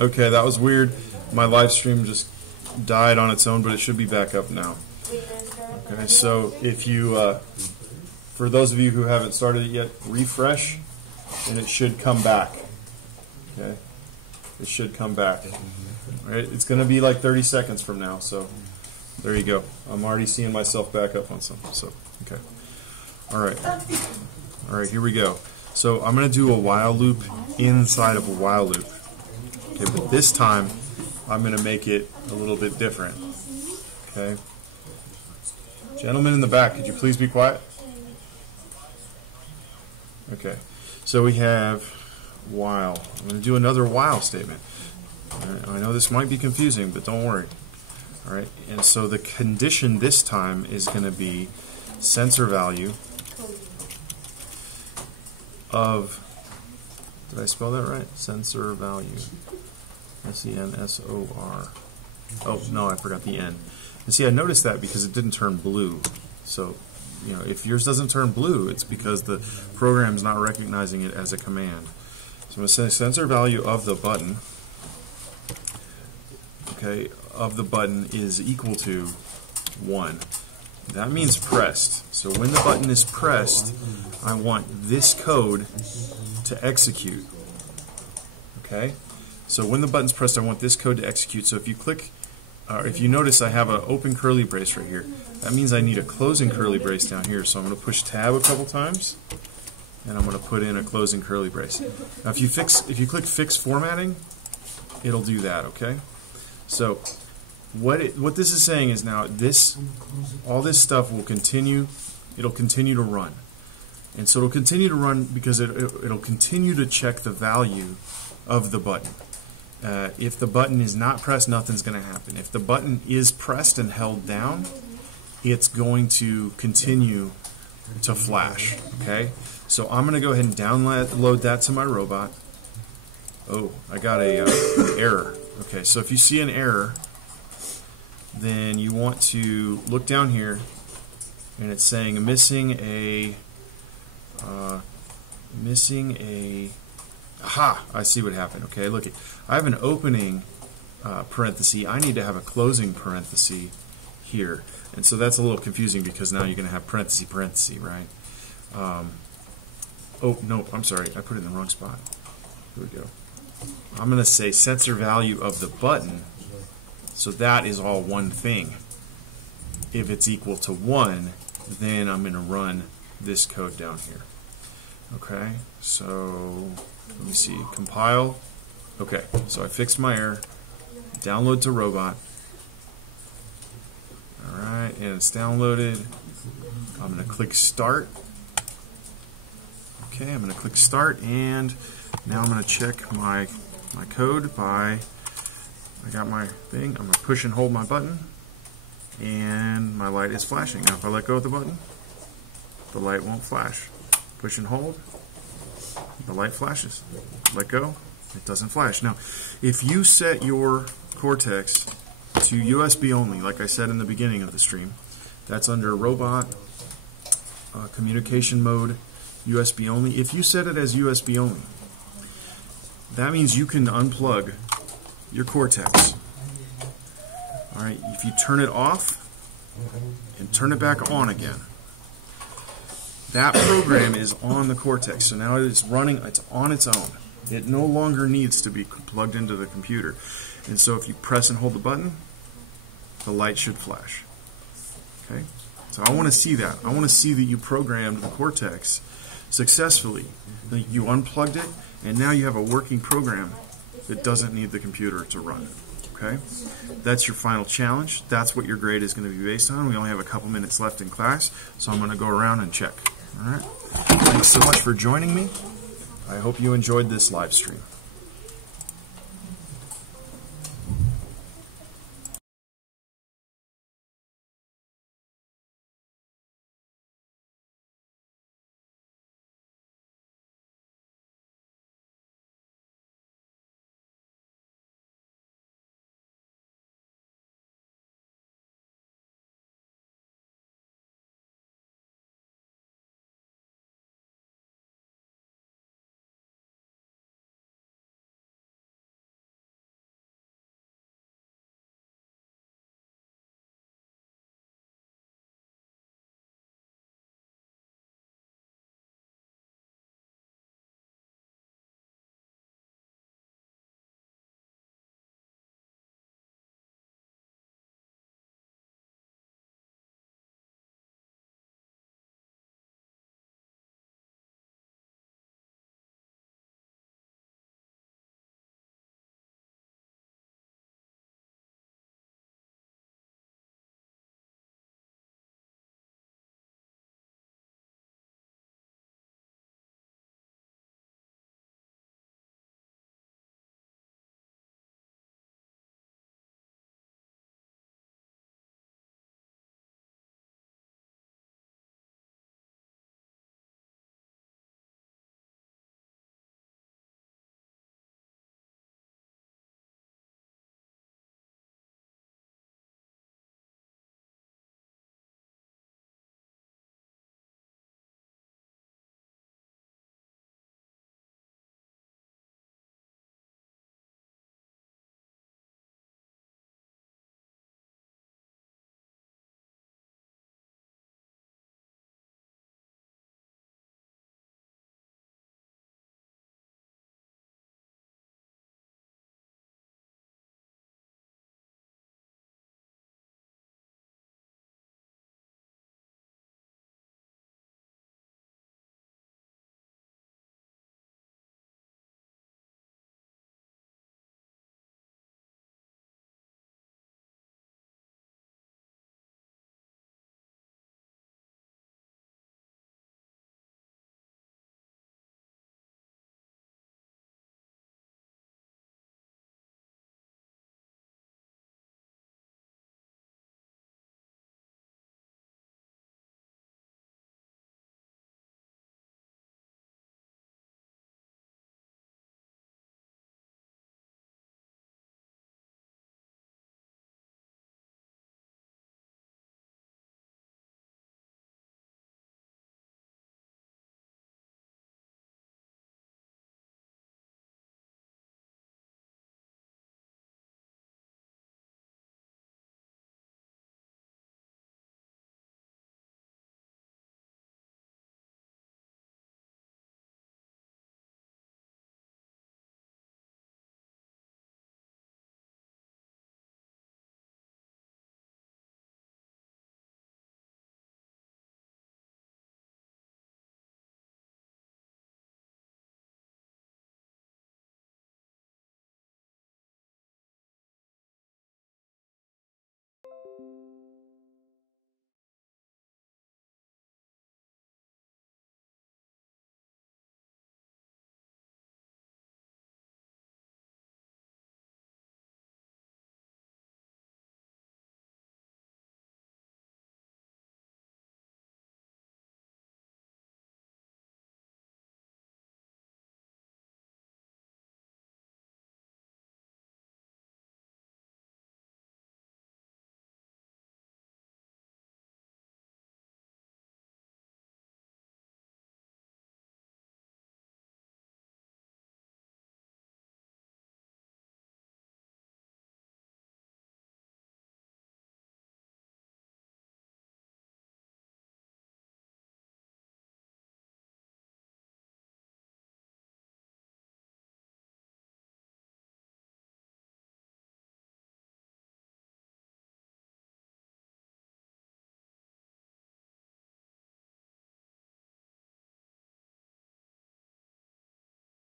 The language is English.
Okay, that was weird. My live stream just died on its own, but it should be back up now. Okay, so if you, for those of you who haven't started it yet, refresh, and it should come back. Okay, it should come back. All right, it's going to be like 30 seconds from now, so there you go. I'm already seeing myself back up on something. So, okay. All right, here we go. So I'm going to do a while loop inside of a while loop. Okay, but this time I'm going to make it a little bit different. Okay. Gentlemen in the back, could you please be quiet? Okay. So we have while. I'm going to do another while statement. Right, I know this might be confusing, but don't worry. All right. And so the condition this time is going to be sensor value of, did I spell that right? Sensor value. S-E-N-S-O-R. Oh, no, I forgot the N. And see, I noticed that because it didn't turn blue. So, you know, if yours doesn't turn blue, it's because the program's not recognizing it as a command. So I'm going to say sensor value of the button, okay, of the button is equal to 1. That means pressed. So when the button is pressed, I want this code to execute. Okay? So when the button's pressed, I want this code to execute. So if you click, if you notice I have an open curly brace right here, that means I need a closing curly brace down here. So I'm going to push tab a couple times, and I'm going to put in a closing curly brace. Now if you click fix formatting, it'll do that, okay? So what this is saying is now all this stuff will continue, it'll continue to run. And so it'll continue to run because it'll continue to check the value of the button. If the button is not pressed, nothing's going to happen. If the button is pressed and held down, it's going to continue to flash. Okay? So I'm going to go ahead and download that to my robot. Oh, I got an error. Okay, so if you see an error, then you want to look down here, and it's saying missing a aha, I see what happened. Okay, look, I have an opening parenthesis. I need to have a closing parenthesis here. And so that's a little confusing because now you're going to have parenthesis, right? Oh, no, I'm sorry. I put it in the wrong spot. Here we go. I'm going to say sensor value of the button. So that is all one thing. If it's equal to 1, then I'm going to run this code down here. Okay, so let me see, compile. Okay, so I fixed my error. Download to robot. Alright, and it's downloaded. I'm going to click start. Okay, I'm going to click start, and now I'm going to check my code by, I got my thing, I'm going to push and hold my button, and my light is flashing. Now if I let go of the button, the light won't flash. Push and hold, the light flashes. Let go, it doesn't flash. Now, if you set your Cortex to USB only, like I said in the beginning of the stream, that's under Robot, Communication Mode, USB only. If you set it as USB only, that means you can unplug your Cortex. Alright, if you turn it off and turn it back on again, that program is on the Cortex, so now it's running, it's on its own. It no longer needs to be plugged into the computer. And so if you press and hold the button, the light should flash. Okay? So I want to see that. I want to see that you programmed the Cortex successfully. That you unplugged it, and now you have a working program that doesn't need the computer to run. Okay? That's your final challenge. That's what your grade is going to be based on. We only have a couple minutes left in class, so I'm going to go around and check. All right. Thanks so much for joining me. I hope you enjoyed this live stream.